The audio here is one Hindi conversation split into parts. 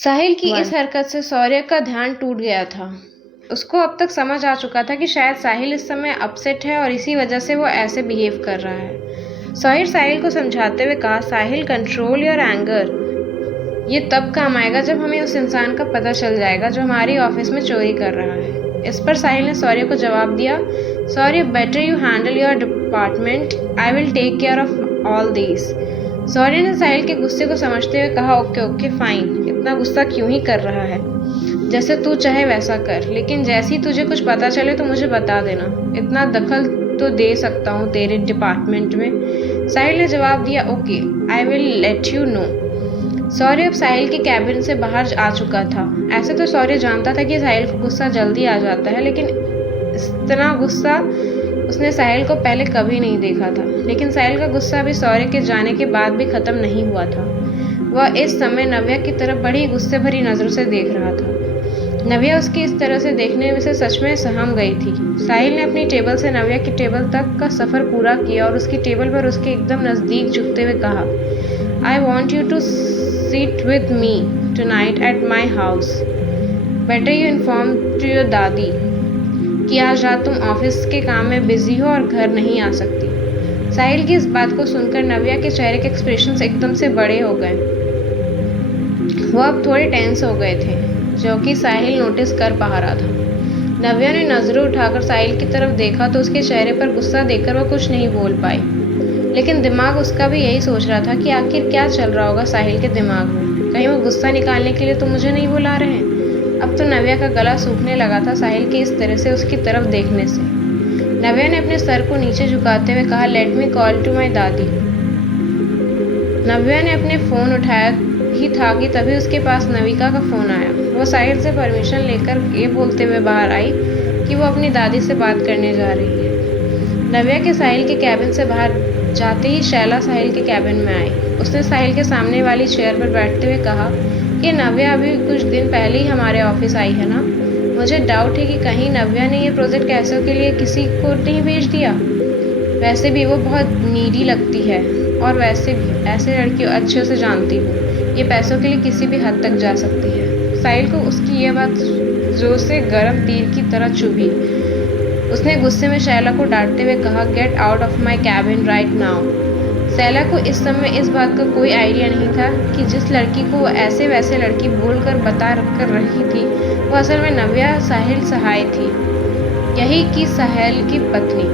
साहिल की इस वन। हरकत से शौर्य का ध्यान टूट गया था। उसको अब तक समझ आ चुका था कि शायद साहिल इस समय अपसेट है और इसी वजह से वो ऐसे बिहेव कर रहा है। शौर्य साहिल को समझाते हुए कहा, साहिल कंट्रोल योर एंगर। ये तब काम आएगा जब हमें उस इंसान का पता चल जाएगा जो हमारी ऑफिस में चोरी कर रहा है। इस पर साहिल ने शौर्य को जवाब दिया, Shaurya better you handle your department, I will take care of all this. Shaurya ने साहिल के गुस्से को समझते हुए कहा, ओके ओके फाइन, इतना गुस्सा क्यों ही कर रहा है, जैसे तू चाहे वैसा कर, लेकिन जैसे ही तुझे कुछ पता चले तो मुझे बता देना, इतना दखल तो दे सकता हूँ तेरे डिपार्टमेंट में। साहिल ने जवाब दिया, okay I will let you know. Shaurya अब साहिल के कैबिन से बाहर आ चुका था। ऐसे तो शौर्य जानता था कि साहिल को गुस्सा जल्दी आ जाता है, लेकिन इतना गुस्सा उसने साहिल को पहले कभी नहीं देखा था। लेकिन साहिल का गुस्सा भी शौर्य के जाने के बाद भी खत्म नहीं हुआ था। वह इस समय नव्या की तरफ बड़ी गुस्से भरी नजरों से देख रहा था। नव्या उसकी इस तरह से देखने में से सच में सहम गई थी। साहिल ने अपनी टेबल से नव्या की टेबल तक का सफर पूरा किया और उसकी टेबल पर उसके एकदम नजदीक झुकते हुए कहा, I want you to sit with me tonight at my house. Better you inform to your दादी कि आज रात तुम ऑफिस के काम में बिजी हो और घर नहीं आ सकती। साहिल की इस बात को सुनकर नव्या के चेहरे के एक्सप्रेशंस एकदम से बड़े हो गए। वो अब थोड़े टेंस हो गए थे, जो कि साहिल नोटिस कर पा रहा था। नव्या ने नजरें उठाकर साहिल की तरफ देखा तो उसके चेहरे पर गुस्सा देखकर वो कुछ नहीं बोल पाई, लेकिन दिमाग उसका भी यही सोच रहा था कि आखिर क्या चल रहा होगा साहिल के दिमाग में। कहीं वो गुस्सा निकालने के लिए तो मुझे नहीं बुला रहे हैं। अब तो नव्या का गला सूखने लगा था साहिल के इस तरह से उसकी तरफ देखने से। नव्या ने अपने सर को नीचे झुकाते हुए कहा, let me call to my दादी। नव्या ने अपने फोन उठाया ही था कि तभी उसके पास नविका का फोन आया। वो साहिल से परमिशन लेकर ये बोलते हुए बाहर आई कि वो अपनी दादी से बात करने जा रही है। नव्या के साहिल के कैबिन से बाहर जाते ही शैला साहिल के कैबिन में आई। उसने साहिल के सामने वाली चेयर पर बैठते हुए कहा कि नव्या अभी कुछ दिन पहले ही हमारे ऑफिस आई है ना। मुझे डाउट है कि कहीं नव्या ने ये प्रोजेक्ट कैसों के लिए किसी को नहीं भेज दिया। वैसे भी वो बहुत नीडी लगती है और वैसे भी ऐसे लड़की अच्छे से जानती हूँ, ये पैसों के लिए किसी भी हद तक जा सकती है। साहिल को उसकी यह बात जोर से गर्म तीर की तरह चुभी। उसने गुस्से में शैला को डांटते हुए कहा, get out of my cabin right now. Shaila को इस समय इस बात का कोई आइडिया नहीं था कि जिस लड़की को वो ऐसे वैसे लड़की बोलकर बता कर रही थी वो असल में नव्या साहिल सहाय थी, यही की साहिल की पत्नी,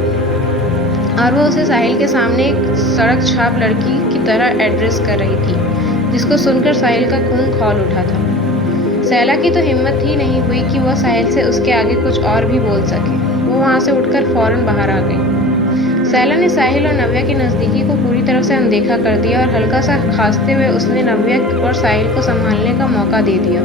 और वो उसे साहिल के सामने एक सड़क छाप लड़की की तरह एड्रेस कर रही थी, जिसको सुनकर साहिल का खून खौल उठा था। शैला की तो हिम्मत ही नहीं हुई कि वह साहिल से उसके आगे कुछ और भी बोल सके। वो वहाँ से उठकर फौरन बाहर आ गई। शैला ने साहिल और नव्या की नज़दीकी को पूरी तरह से अनदेखा कर दिया और हल्का सा खांसते हुए उसने नव्या और साहिल को संभालने का मौका दे दिया।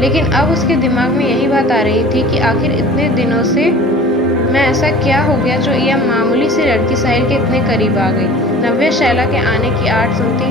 लेकिन अब उसके दिमाग में यही बात आ रही थी कि आखिर इतने दिनों से मैं ऐसा क्या हो गया जो यह मामूली सी लड़की साहिल के इतने करीब आ गई। नव्या शैला के आने की आड़ सुनती